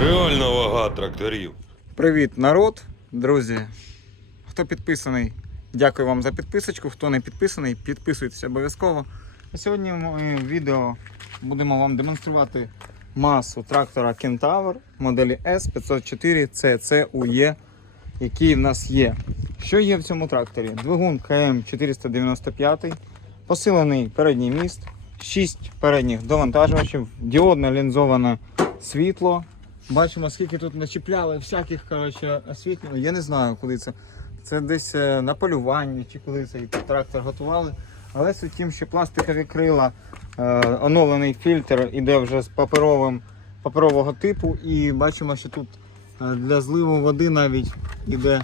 Реальна вага тракторів. Привіт, народ, друзі. Хто підписаний, дякую вам за підписочку. Хто не підписаний, підписуйтесь обов'язково. А Сьогодні ми відео будемо вам демонструвати масу трактора Kentaur моделі S504 CCUE, який в нас є. Що є в цьому тракторі? Двигун КМ495, посилений передній міст, 6 передніх довантажувачів, діодне лінзоване світло. Бачимо, скільки тут начіпляли всяких коротше, освітлень. Я не знаю, коли це. Це десь е, на полюванні чи коли цей трактор готували. Але суть тім, що пластикові крила, е, оновлений фільтр іде вже з паперовим, паперового типу. І бачимо, що тут е, для зливу води навіть іде.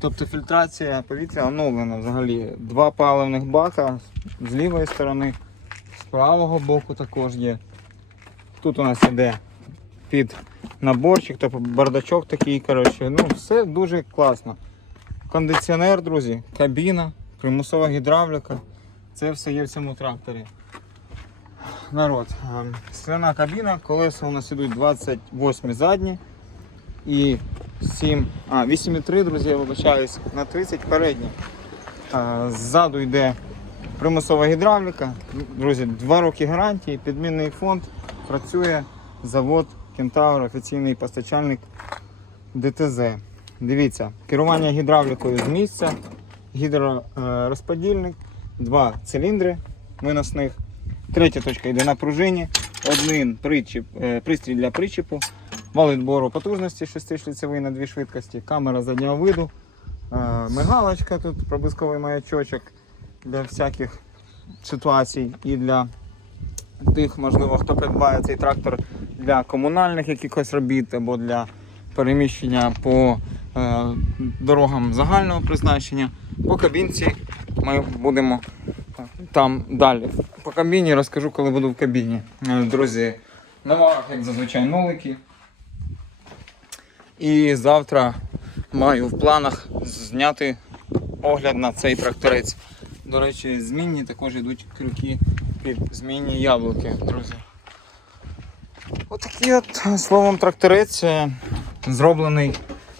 Тобто фільтрація повітря оновлена взагалі. Два паливних бака з лівої сторони, з правого боку також є. Тут у нас іде під наборчик, тобто бардачок такий. коротше. Ну, все дуже класно. Кондиціонер, друзі, кабіна, примусова гідравліка. Це все є в цьому тракторі. Народ. ем, кабіна, колеса у нас ідуть 28 задні і 7, а, 8,3, друзі, я вибачаюсь, на 30 передні. А, Ззаду йде примусова гідравліка. Друзі, 2 роки гарантії, підмінний фонд, працює завод Кентавр, офіційний постачальник ДТЗ. Дивіться, керування гідравлікою з місця, гідророзподільник, два циліндри виносних, третя точка йде на пружині, один причіп, е, пристрій для причіпу, вал потужності 6-шліцевий на дві швидкості, камера заднього виду, е, мигалочка, тут проблисковий маячочок для всяких ситуацій і для тих, можливо, хто придбає цей трактор для комунальних якихось робіт або для переміщення по е, дорогам загального призначення. По кабінці ми будемо там далі. По кабіні розкажу, коли буду в кабіні. Е, Друзі, на вагах, як зазвичай, нолики. І завтра маю в планах зняти огляд на цей тракторець. До речі, змінні також йдуть крюки під змінні яблуки, друзі. Отакий от словом тракторець е, зроблений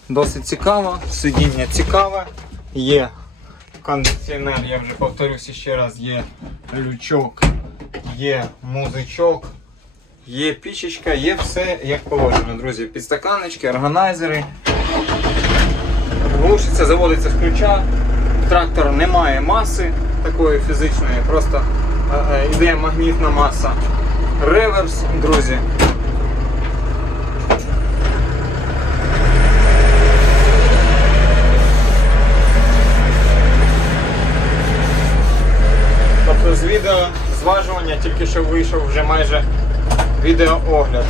досить цікаво, сидіння цікаве, є кондиціонер, я вже повторюся ще раз, є лючок, є музичок, є пічечка, є все як положено, друзі. Підстаканнички, органайзери. Глушиться, заводиться з ключа. Трактор не має маси такої фізичної, просто е, е, йде магнітна маса. Реверс, друзі. Тобто з відео зважування тільки що вийшов вже майже відеоогляд.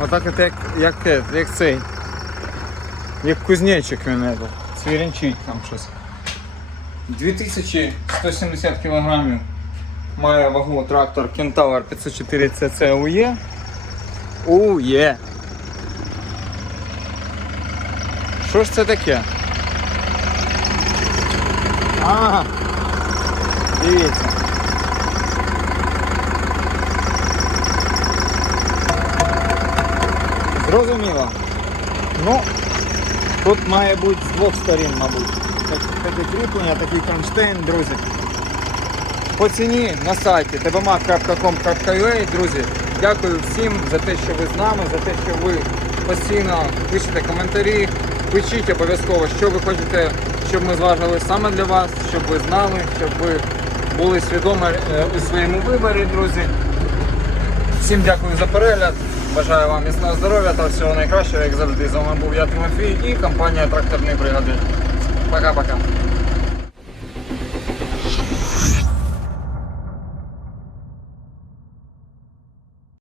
Отак от як, як, як, цей. Як кузнечик він это, свірінчить там щось. 2170 кг має вагу трактор Kentaur 504 CC UE. УЄ. Що ж це таке? А, дивіться. Зрозуміло. Ну, тут має бути з двох сторін, мабуть. Так- Таке кріплення, такий кронштейн, друзі. По ціні на сайті tbmag.com.ua, друзі. Дякую всім за те, що ви з нами, за те, що ви постійно пишете коментарі. Пишіть обов'язково, що ви хочете, щоб ми зважили саме для вас, щоб ви знали, щоб ви були свідомі е, у своєму виборі, друзі. Всім дякую за перегляд. Бажаю вам міцного здоров'я та всього найкращого, як завжди. З вами був я Тимофій і компанія Тракторний бригади. Пока-пока.